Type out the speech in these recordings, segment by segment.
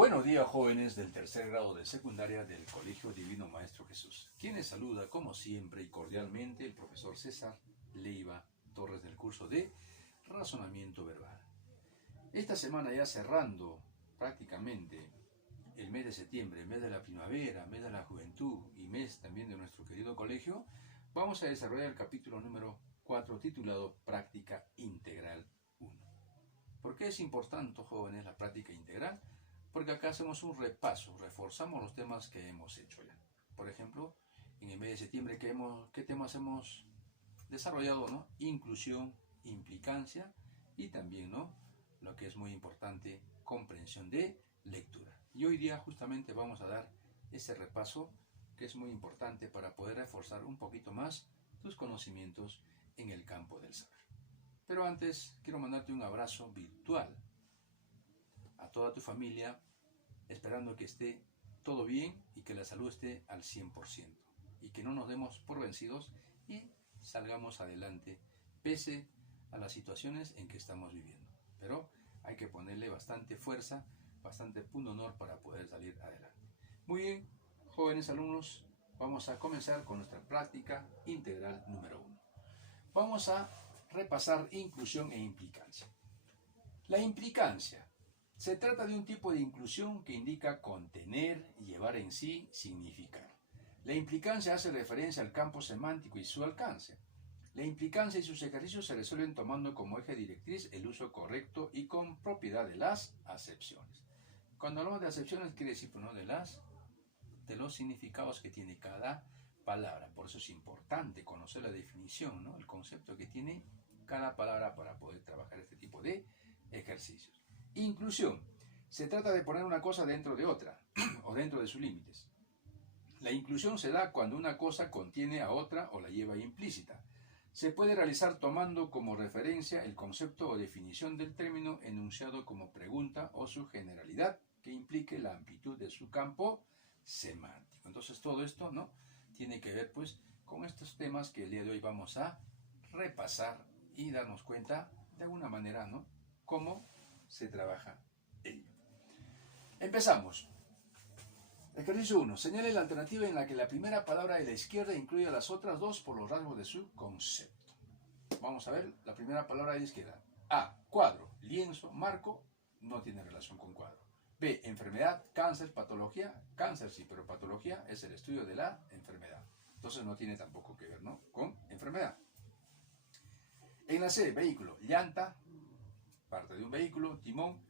Buenos días, jóvenes del tercer grado de secundaria del Colegio Divino Maestro Jesús. Quien les saluda, como siempre y cordialmente, el profesor César Leiva Torres del curso de Razonamiento Verbal. Esta semana ya cerrando prácticamente el mes de septiembre, mes de la primavera, mes de la juventud y mes también de nuestro querido colegio, vamos a desarrollar el capítulo número 4 titulado Práctica Integral 1. ¿Por qué es importante, jóvenes, la práctica integral? Porque acá hacemos un repaso, reforzamos los temas que hemos hecho ya. Por ejemplo, en el mes de septiembre, ¿qué temas hemos desarrollado? ¿No? Inclusión, implicancia y también, ¿no?, lo que es muy importante, comprensión de lectura. Y hoy día justamente vamos a dar ese repaso que es muy importante para poder reforzar un poquito más tus conocimientos en el campo del saber. Pero antes quiero mandarte un abrazo virtual a toda tu familia, esperando que esté todo bien y que la salud esté al 100% y que no nos demos por vencidos y salgamos adelante pese a las situaciones en que estamos viviendo. Pero hay que ponerle bastante fuerza, bastante pundonor para poder salir adelante. Muy bien, jóvenes alumnos, vamos a comenzar con nuestra práctica integral número 1. Vamos a repasar inclusión e implicancia. La implicancia se trata de un tipo de inclusión que indica contener, llevar en sí, significar. La implicancia hace referencia al campo semántico y su alcance. La implicancia y sus ejercicios se resuelven tomando como eje directriz el uso correcto y con propiedad de las acepciones. Cuando hablamos de acepciones quiere decir, ¿no?, de los significados que tiene cada palabra. Por eso es importante conocer la definición, ¿no?, el concepto que tiene cada palabra para poder trabajar este tipo de ejercicios. Inclusión. Se trata de poner una cosa dentro de otra o dentro de sus límites. La inclusión se da cuando una cosa contiene a otra o la lleva implícita. Se puede realizar tomando como referencia el concepto o definición del término enunciado como pregunta o su generalidad que implique la amplitud de su campo semántico. Entonces todo esto, ¿no?, tiene que ver pues con estos temas que el día de hoy vamos a repasar y darnos cuenta de alguna manera, ¿no?, cómo se trabaja ello. Empezamos. Ejercicio 1. Señale la alternativa en la que la primera palabra de la izquierda incluye a las otras dos por los rasgos de su concepto. Vamos a ver la primera palabra de la izquierda. A. Cuadro, lienzo, marco, no tiene relación con cuadro. B. Enfermedad, cáncer, patología. Cáncer sí, pero patología es el estudio de la enfermedad. Entonces no tiene tampoco que ver, ¿no?, con enfermedad. En la C. Vehículo, llanta, parte de un vehículo, timón,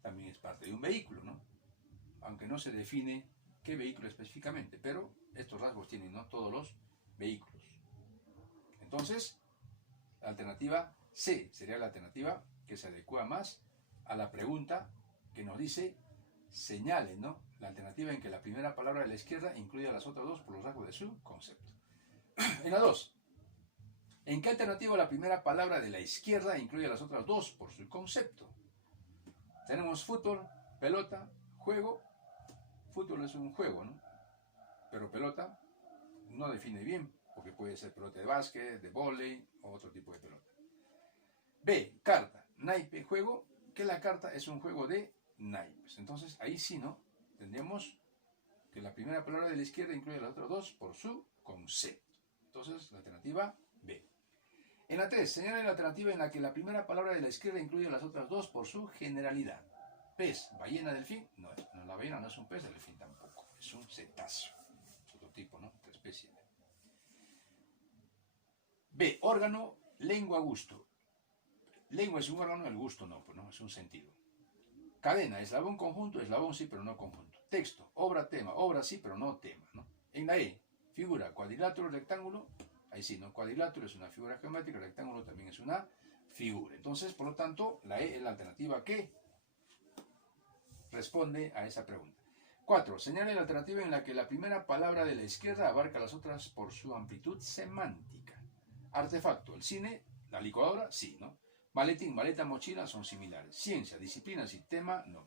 también es parte de un vehículo, ¿no?, aunque no se define qué vehículo específicamente, pero estos rasgos tienen, ¿no?, todos los vehículos. Entonces, la alternativa C sería la alternativa que se adecua más a la pregunta que nos dice, señale, ¿no?, la alternativa en que la primera palabra de la izquierda incluye a las otras dos por los rasgos de su concepto. En la 2. ¿En qué alternativa la primera palabra de la izquierda incluye a las otras dos por su concepto? Tenemos fútbol, pelota, juego. Fútbol es un juego, ¿no?, pero pelota no define bien, porque puede ser pelota de básquet, de vóley o otro tipo de pelota. B. Carta, naipe, juego, que la carta es un juego de naipes. Entonces ahí sí, ¿no?, tendríamos que la primera palabra de la izquierda incluye a las otras dos por su concepto. Entonces la alternativa B. En la 3, señala la alternativa en la que la primera palabra de la izquierda incluye a las otras dos por su generalidad. Pez, ballena, delfín. No, la ballena no es un pez, el delfín tampoco. Es un cetáceo. Es otro tipo, ¿no?, otra especie. B. Órgano, lengua, gusto. Lengua es un órgano, el gusto no, pues no, es un sentido. Cadena, eslabón, conjunto, eslabón sí, pero no conjunto. Texto, obra, tema, obra sí, pero no tema, ¿no? En la E, figura, cuadrilátero, rectángulo. Ahí sí, ¿no?, cuadrilátero es una figura geométrica, rectángulo también es una figura. Entonces, por lo tanto, la E es la alternativa que responde a esa pregunta. 4. Señale la alternativa en la que la primera palabra de la izquierda abarca las otras por su amplitud semántica. Artefacto, el cine, la licuadora, sí, ¿no? Maletín, maleta, mochila son similares. Ciencia, disciplina, sistema, no.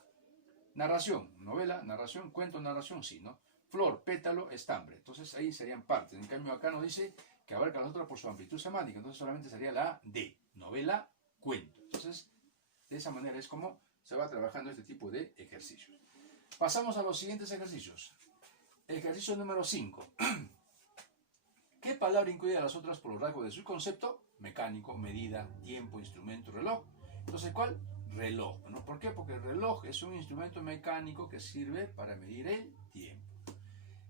Narración, novela, narración, cuento, narración, sí, ¿no? Flor, pétalo, estambre. Entonces ahí serían partes. En cambio acá nos dice que abarca las otras por su amplitud semántica. Entonces solamente sería la D, novela, cuento. Entonces, de esa manera es como se va trabajando este tipo de ejercicios. Pasamos a los siguientes ejercicios. Ejercicio número 5. ¿Qué palabra incluye a las otras por los rasgos de su concepto? Mecánico, medida, tiempo, instrumento, reloj. Entonces, ¿cuál? Reloj, ¿no? ¿Por qué? Porque el reloj es un instrumento mecánico que sirve para medir el tiempo.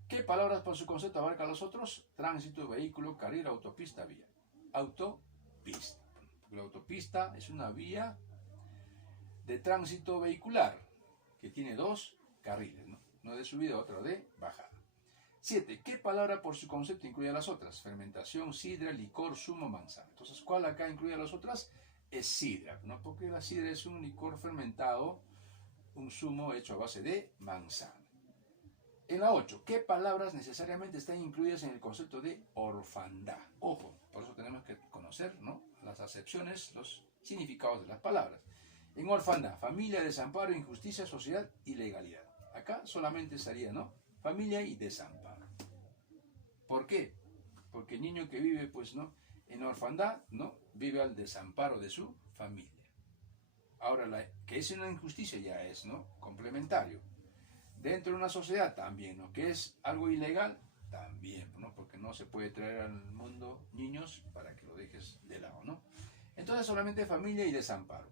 ¿Qué palabras por su concepto abarca a los otros? Tránsito, vehículo, carril, autopista, vía. Autopista. Porque la autopista es una vía de tránsito vehicular que tiene dos carriles, ¿no? Uno de subida, otro de bajada. 7. ¿Qué palabra por su concepto incluye a las otras? Fermentación, sidra, licor, zumo, manzana. Entonces, ¿cuál acá incluye a las otras? Es sidra, ¿no? Porque la sidra es un licor fermentado, un zumo hecho a base de manzana. En la 8, ¿qué palabras necesariamente están incluidas en el concepto de orfandad? Ojo, por eso tenemos que conocer, ¿no?, las acepciones, los significados de las palabras. En orfandad, familia, desamparo, injusticia, sociedad y legalidad. Acá solamente estaría, ¿no?, familia y desamparo. ¿Por qué? Porque el niño que vive, pues, ¿no?, en orfandad, ¿no?, vive al desamparo de su familia. Ahora, que es una injusticia ya es, ¿no?, complementario. Dentro de una sociedad también, ¿no?, que es algo ilegal, también, ¿no?, porque no se puede traer al mundo niños para que lo dejes de lado, ¿no? Entonces solamente familia y desamparo.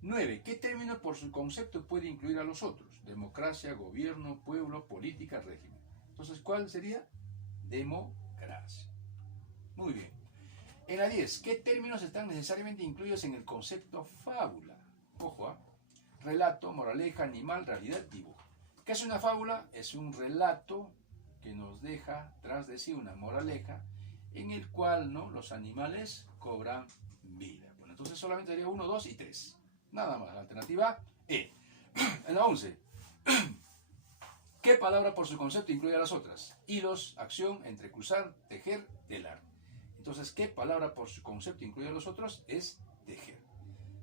9. ¿Qué término por su concepto puede incluir a los otros? Democracia, gobierno, pueblo, política, régimen. Entonces, ¿cuál sería? Democracia. Muy bien. En la 10, ¿qué términos están necesariamente incluidos en el concepto fábula? Ojo, ¿eh? Relato, moraleja, animal, realidad, dibujo. ¿Qué es una fábula? Es un relato que nos deja tras de sí una moraleja en el cual, ¿no?, los animales cobran vida. Bueno, entonces solamente sería 1, 2 y 3. Nada más. La alternativa E. En la 11. ¿Qué palabra por su concepto incluye a las otras? Hilos, acción, entrecruzar, tejer, telar. Entonces, ¿qué palabra por su concepto incluye a los otros? Es tejer.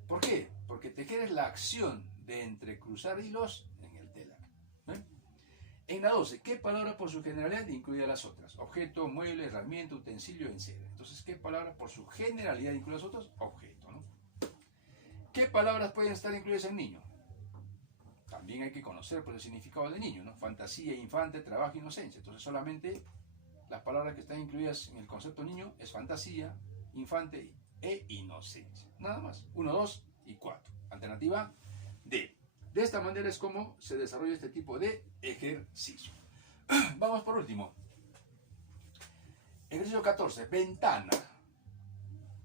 ¿Por qué? Porque tejer es la acción de entrecruzar hilos en el telar. En la 12, ¿qué palabra por su generalidad incluye a las otras? Objeto, mueble, herramienta, utensilio, encera. Entonces, ¿qué palabra por su generalidad incluye a las otras? Objeto, ¿no? ¿Qué palabras pueden estar incluidas en niño? También hay que conocer, pues, el significado de niño, ¿no? Fantasía, infante, trabajo, inocencia. Entonces, solamente las palabras que están incluidas en el concepto niño es fantasía, infante e inocencia. Nada más. 1, 2 y 4. Alternativa D. De esta manera es como se desarrolla este tipo de ejercicio. Vamos por último. Ejercicio 14. Ventana.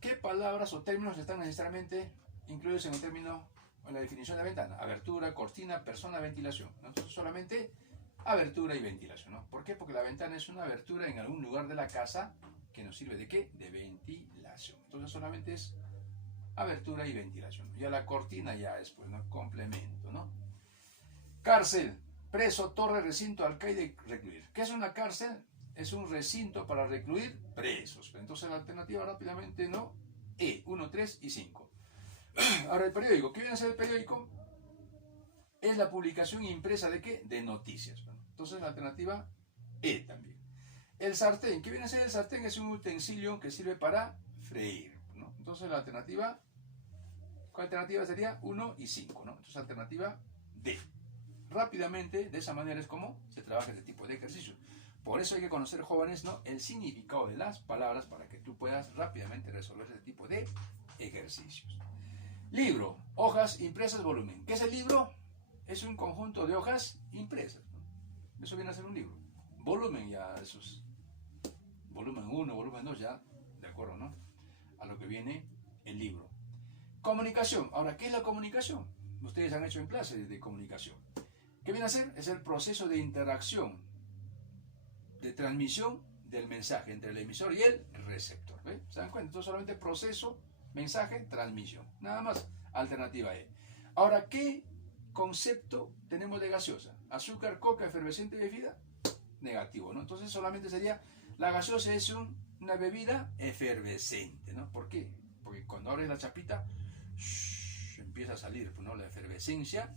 ¿Qué palabras o términos están necesariamente incluidos en el término, en la definición de ventana? Abertura, cortina, persona, ventilación. Entonces solamente abertura y ventilación, ¿no? ¿Por qué? Porque la ventana es una abertura en algún lugar de la casa que nos sirve ¿de qué? De ventilación. Entonces solamente es abertura y ventilación. Ya la cortina ya es, pues, ¿no?, complemento, ¿no? Cárcel, preso, torre, recinto, alcaide, recluir. ¿Qué es una cárcel? Es un recinto para recluir presos. Entonces la alternativa rápidamente, ¿no? E, 1, 3 y 5. Ahora el periódico. ¿Qué viene a ser el periódico? Es la publicación impresa ¿de qué? De noticias. Entonces la alternativa E también. El sartén. ¿Qué viene a ser el sartén? Es un utensilio que sirve para freír, ¿no? Entonces la alternativa, ¿cuál alternativa sería? 1 y 5, ¿no? Entonces alternativa D. Rápidamente, de esa manera es como se trabaja este tipo de ejercicio. Por eso hay que conocer, jóvenes, ¿no?, el significado de las palabras para que tú puedas rápidamente resolver este tipo de ejercicios. Libro, hojas impresas, volumen. ¿Qué es el libro? Es un conjunto de hojas impresas, ¿no? Eso viene a ser un libro. Volumen ya, eso es volumen 1, volumen 2, ya, de acuerdo, ¿no?, a lo que viene el libro. Comunicación. Ahora, ¿qué es la comunicación? Ustedes han hecho en clase de comunicación. ¿Qué viene a ser? Es el proceso de interacción, de transmisión del mensaje entre el emisor y el receptor. ¿Ve? ¿Se dan cuenta? Entonces solamente proceso, mensaje, transmisión. Nada más. Alternativa E. Ahora, ¿qué concepto tenemos de gaseosa? Azúcar, coca, efervescente, bebida. Negativo, ¿no? Entonces solamente sería, la gaseosa es una bebida efervescente, ¿no? ¿Por qué? Porque cuando abres la chapita, empieza a salir, ¿no?, la efervescencia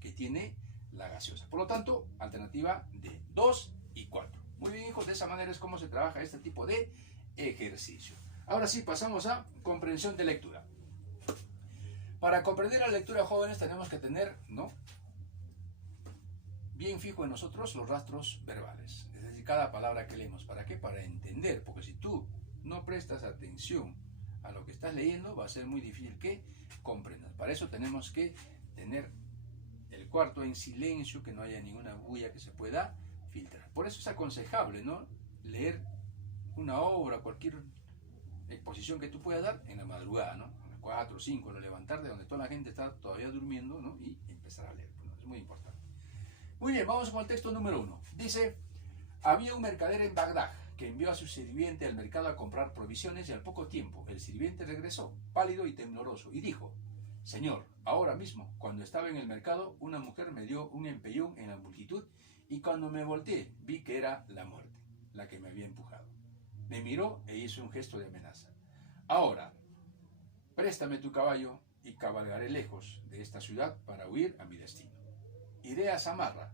que tiene la gaseosa. Por lo tanto, alternativa D, 2 y 4. Muy bien, hijos, de esa manera es como se trabaja este tipo de ejercicio. Ahora sí, pasamos a comprensión de lectura. Para comprender la lectura, jóvenes, tenemos que tener, ¿no?, bien fijo en nosotros los rastros verbales, es decir, cada palabra que leemos. ¿Para qué? Para entender, porque si tú no prestas atención a lo que estás leyendo, va a ser muy difícil que comprendas. Para eso tenemos que tener el cuarto en silencio, que no haya ninguna bulla que se pueda filtrar. Por eso es aconsejable, ¿no?, leer una obra, cualquier exposición que tú puedas dar en la madrugada, ¿no?, a las 4 o 5, no levantarte donde toda la gente está todavía durmiendo, ¿no?, y empezar a leer. Bueno, es muy importante. Muy bien, vamos con el texto número 1. Dice: había un mercader en Bagdad que envió a su sirviente al mercado a comprar provisiones, y al poco tiempo el sirviente regresó, pálido y tembloroso, y dijo: Señor, ahora mismo, cuando estaba en el mercado, una mujer me dio un empellón en la multitud, y cuando me volteé vi que era la muerte, la que me había empujado. Me miró e hizo un gesto de amenaza. Ahora, préstame tu caballo y cabalgaré lejos de esta ciudad para huir a mi destino. Iré a Samarra,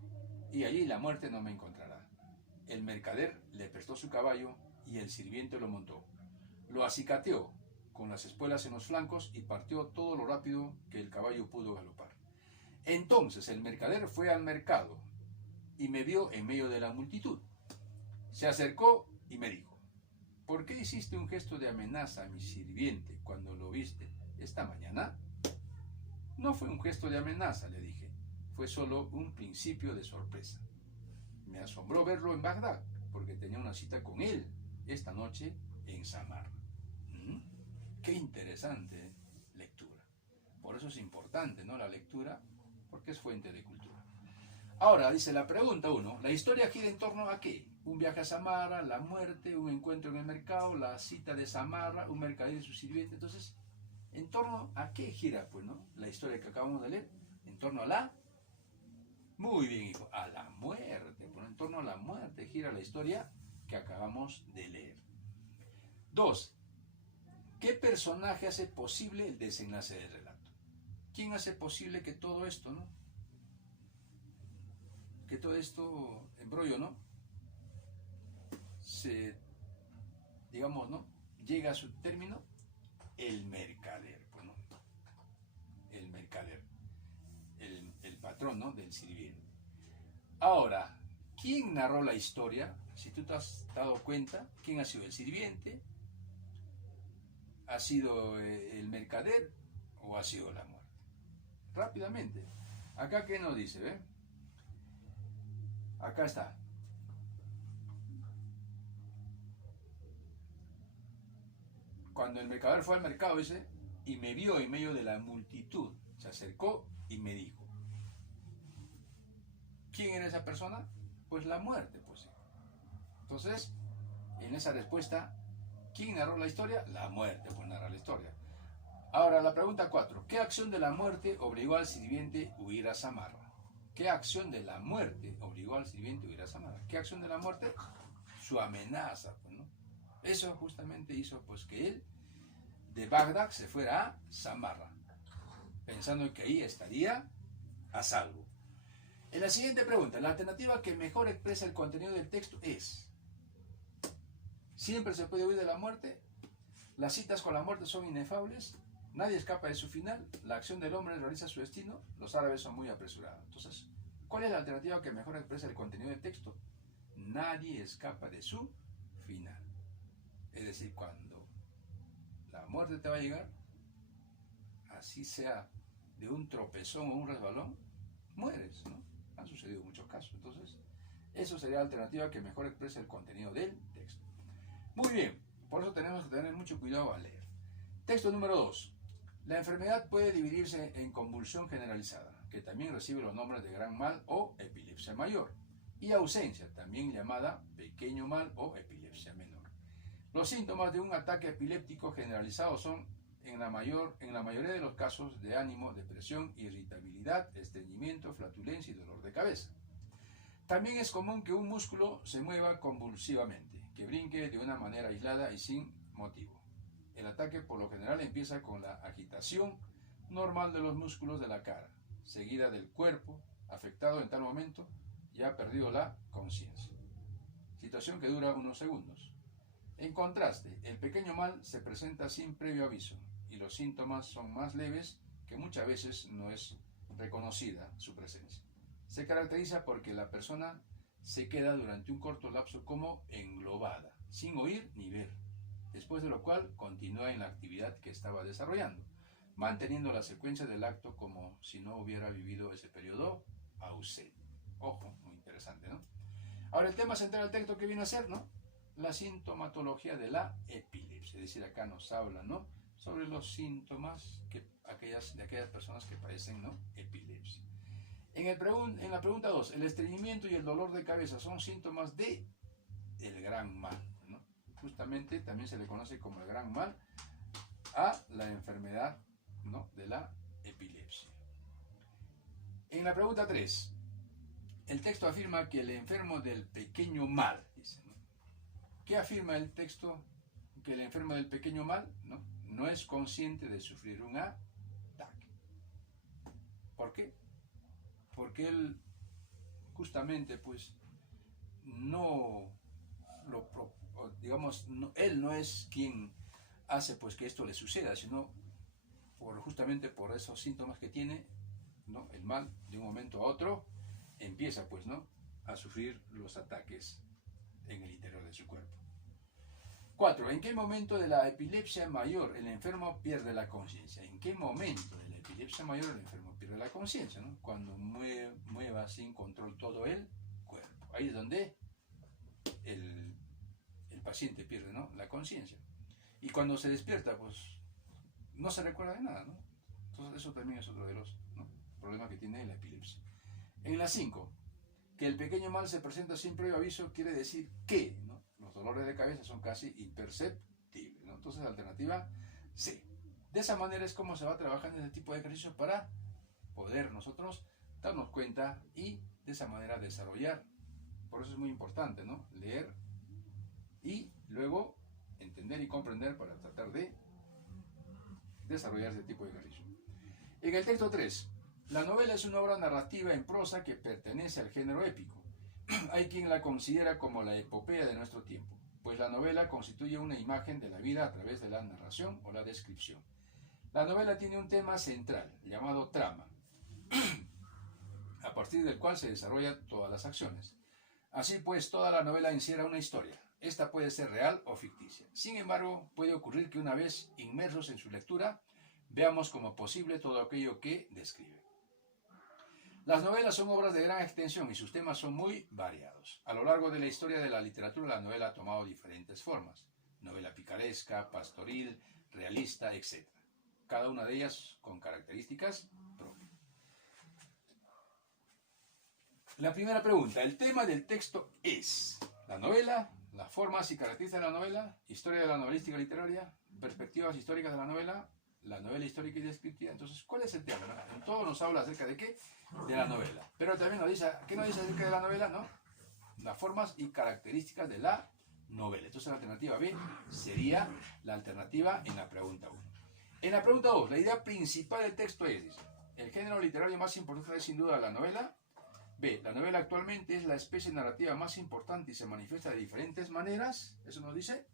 y allí la muerte no me encontrará. El mercader le prestó su caballo, y el sirviente lo montó. Lo acicateó con las espuelas en los flancos y partió todo lo rápido que el caballo pudo galopar. Entonces el mercader fue al mercado y me vio en medio de la multitud. Se acercó y me dijo: ¿por qué hiciste un gesto de amenaza a mi sirviente cuando lo viste esta mañana? No fue un gesto de amenaza, le dije. Fue solo un principio de sorpresa. Me asombró verlo en Bagdad, porque tenía una cita con él esta noche en Samarra. Qué interesante lectura. Por eso es importante, ¿no?, la lectura, porque es fuente de cultura. Ahora, dice la pregunta 1, ¿la historia gira en torno a qué? Un viaje a Samarra, la muerte, un encuentro en el mercado, la cita de Samarra, un mercader y su sirviente. Entonces, ¿en torno a qué gira, pues, no?, la historia que acabamos de leer? En torno a la... Muy bien, hijo, a la muerte. Pues en torno a la muerte gira la historia que acabamos de leer. 2. ¿Qué personaje hace posible el desenlace del relato? ¿Quién hace posible que todo esto, ¿no?, que todo esto embrollo, ¿no?, se, digamos, ¿no?, llega a su término? El mercader, pues, ¿no?, el mercader, el patrón, ¿no?, del sirviente. Ahora, ¿quién narró la historia? Si tú te has dado cuenta, ¿quién ha sido el sirviente? ¿Ha sido el mercader o ha sido la muerte? Rápidamente. Acá, ¿qué nos dice? ¿Ve? Acá está. Cuando el mercader fue al mercado, dice, y me vio en medio de la multitud, se acercó y me dijo. ¿Quién era esa persona? Pues la muerte, pues. Entonces, en esa respuesta, ¿quién narró la historia? La muerte, pues narra la historia. Ahora, la pregunta 4. ¿Qué acción de la muerte obligó al sirviente a huir a Samarra? ¿Qué acción de la muerte obligó al sirviente a huir a Samarra? ¿Qué acción de la muerte? Su amenaza, pues, ¿no? Eso justamente hizo, pues, que él de Bagdad se fuera a Samarra, pensando que ahí estaría a salvo. En la siguiente pregunta, la alternativa que mejor expresa el contenido del texto es: ¿siempre se puede huir de la muerte? ¿Las citas con la muerte son inefables? ¿Nadie escapa de su final? ¿La acción del hombre realiza su destino? Los árabes son muy apresurados. Entonces, ¿cuál es la alternativa que mejor expresa el contenido del texto? Nadie escapa de su final. Es decir, cuando la muerte te va a llegar, así sea de un tropezón o un resbalón, mueres, ¿no? Han sucedido muchos casos. Entonces, eso sería la alternativa que mejor expresa el contenido del texto. Muy bien, por eso tenemos que tener mucho cuidado al leer. Texto número 2. La enfermedad puede dividirse en convulsión generalizada, que también recibe los nombres de gran mal o epilepsia mayor, y ausencia, también llamada pequeño mal o epilepsia menor. Los síntomas de un ataque epiléptico generalizado son, en la mayoría de los casos, de ánimo, depresión, irritabilidad, estreñimiento, flatulencia y dolor de cabeza. También es común que un músculo se mueva convulsivamente, que brinque de una manera aislada y sin motivo. El ataque por lo general empieza con la agitación normal de los músculos de la cara, seguida del cuerpo, afectado en tal momento, ya ha perdido la conciencia. Situación que dura unos segundos. En contraste, el pequeño mal se presenta sin previo aviso y los síntomas son más leves, que muchas veces no es reconocida su presencia. se caracteriza porque la persona se queda durante un corto lapso como englobada, sin oír ni ver, después de lo cual continúa en la actividad que estaba desarrollando, manteniendo la secuencia del acto como si no hubiera vivido ese periodo ausente. Ojo, muy interesante, ¿no? Ahora el tema central del texto que viene a ser, ¿no? La sintomatología de la epilepsia, es decir, acá nos habla, ¿no?, sobre los síntomas de aquellas personas que padecen, ¿no?, epilepsia. En la pregunta 2, el estreñimiento y el dolor de cabeza son síntomas de el gran mal, ¿no? Justamente también se le conoce como el gran mal a la enfermedad, ¿no?, de la epilepsia. En la pregunta 3, el texto afirma que el enfermo del pequeño mal, dice, ¿no? ¿Qué afirma el texto? Que el enfermo del pequeño mal, ¿no?, no es consciente de sufrir un ataque. ¿Por qué? Porque él justamente pues no lo, digamos, no, él no es quien hace pues que esto le suceda, sino justamente por esos síntomas que tiene, ¿no?, el mal de un momento a otro empieza pues, ¿no?, a sufrir los ataques en el interior de su cuerpo. 4. ¿En qué momento de la epilepsia mayor el enfermo pierde la conciencia? ¿En qué momento de la epilepsia mayor el enfermo pierde la conciencia, ¿no? Cuando mueva sin control todo el cuerpo. Ahí es donde el paciente pierde, ¿no?, la conciencia. Y cuando se despierta, pues no se recuerda de nada, ¿no? Entonces eso también es otro de los, ¿no?, problemas que tiene la epilepsia. En la 5, que el pequeño mal se presenta sin previo aviso quiere decir que, ¿no?, los dolores de cabeza son casi imperceptibles, ¿no? Entonces, alternativa C. De esa manera es como se va trabajando en este tipo de ejercicios para poder nosotros darnos cuenta y de esa manera desarrollar. Por eso es muy importante, ¿no?, leer y luego entender y comprender para tratar de desarrollar este tipo de ejercicio. En el texto 3, la novela es una obra narrativa en prosa que pertenece al género épico. Hay quien la considera como la epopeya de nuestro tiempo, pues la novela constituye una imagen de la vida a través de la narración o la descripción. La novela tiene un tema central, llamado trama, a partir del cual se desarrollan todas las acciones. Así pues, toda la novela encierra una historia. Esta puede ser real o ficticia. Sin embargo, puede ocurrir que una vez inmersos en su lectura, veamos como posible todo aquello que describe. Las novelas son obras de gran extensión y sus temas son muy variados. A lo largo de la historia de la literatura, la novela ha tomado diferentes formas. Novela picaresca, pastoril, realista, etc. Cada una de ellas con características propias. La primera pregunta. El tema del texto es la novela, las formas y características de la novela, historia de la novelística literaria, perspectivas históricas de la novela histórica y descriptiva. Entonces, ¿cuál es el tema? En todo nos habla acerca de qué, de la novela. Pero también nos dice, ¿qué nos dice acerca de la novela? No, las formas y características de la novela. Entonces, la alternativa B sería la alternativa en la pregunta 1. En la pregunta 2, la idea principal del texto es, dice, el género literario más importante es sin duda la novela. B, la novela actualmente es la especie narrativa más importante y se manifiesta de diferentes maneras. Eso nos dice.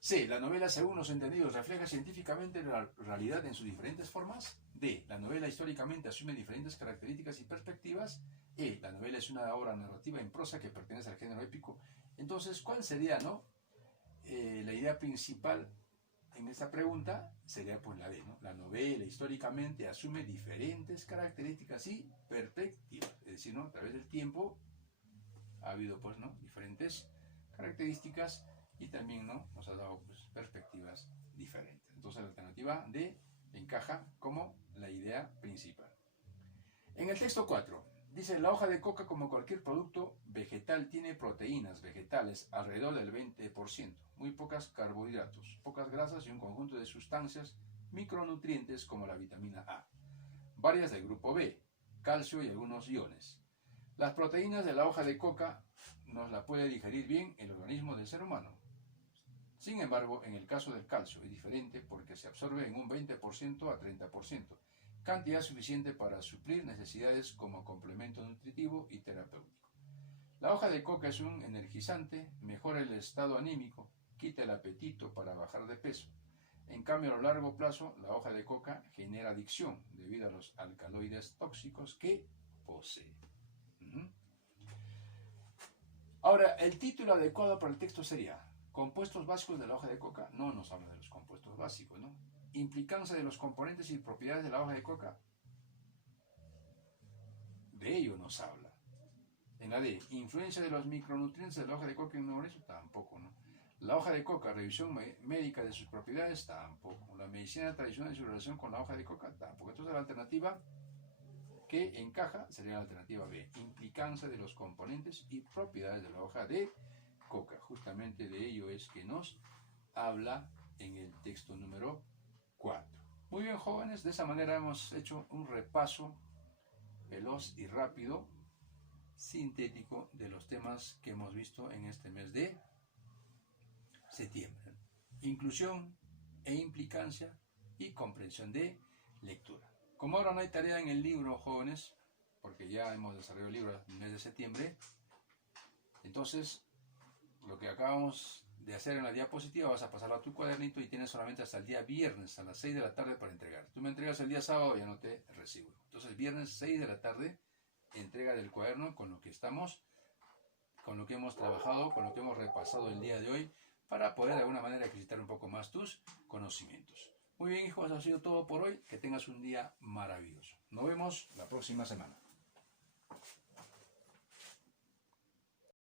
C, la novela según los entendidos refleja científicamente la realidad en sus diferentes formas. D, la novela históricamente asume diferentes características y perspectivas. E, la novela es una obra narrativa en prosa que pertenece al género épico. Entonces, ¿cuál sería, no, la idea principal en esta pregunta? Sería pues la D, ¿no? La novela históricamente asume diferentes características y perspectivas. Es decir, ¿no?, a través del tiempo ha habido pues, ¿no?, diferentes características y también, ¿no?, nos ha dado pues, perspectivas diferentes. Entonces la alternativa D encaja como la idea principal. En el texto 4, dice, la hoja de coca como cualquier producto vegetal tiene proteínas vegetales alrededor del 20%, muy pocas carbohidratos, pocas grasas y un conjunto de sustancias micronutrientes como la vitamina A, varias del grupo B, calcio y algunos iones. Las proteínas de la hoja de coca nos la puede digerir bien el organismo del ser humano. Sin embargo, en el caso del calcio es diferente porque se absorbe en un 20% a 30%, cantidad suficiente para suplir necesidades como complemento nutritivo y terapéutico. La hoja de coca es un energizante, mejora el estado anímico, quita el apetito para bajar de peso. En cambio, a lo largo plazo, la hoja de coca genera adicción debido a los alcaloides tóxicos que posee. Ahora, el título adecuado para el texto sería compuestos básicos de la hoja de coca. No nos habla de los compuestos básicos, ¿no? Implicancia de los componentes y propiedades de la hoja de coca. De ello nos habla. En la D, influencia de los micronutrientes de la hoja de coca en el organismo. Tampoco, ¿no? La hoja de coca, revisión médica de sus propiedades. Tampoco. La medicina tradicional y su relación con la hoja de coca. Tampoco. Entonces la alternativa que encaja sería la alternativa B, implicancia de los componentes y propiedades de la hoja de coca. Justamente de ello es que nos habla en el texto número 4. Muy bien, jóvenes, de esa manera hemos hecho un repaso veloz y rápido, sintético, de los temas que hemos visto en este mes de septiembre. Inclusión e implicancia y comprensión de lectura. Como ahora no hay tarea en el libro, jóvenes, porque ya hemos desarrollado el libro en el mes de septiembre, entonces lo que acabamos de hacer en la diapositiva vas a pasarlo a tu cuadernito y tienes solamente hasta el día viernes a las 6 de la tarde para entregar. Tú me entregas el día sábado, ya no te recibo. Entonces viernes 6 de la tarde, entrega del cuaderno con lo que estamos, con lo que hemos trabajado, con lo que hemos repasado el día de hoy, para poder de alguna manera ejercitar un poco más tus conocimientos. Muy bien, hijos, ha sido todo por hoy. Que tengas un día maravilloso. Nos vemos la próxima semana.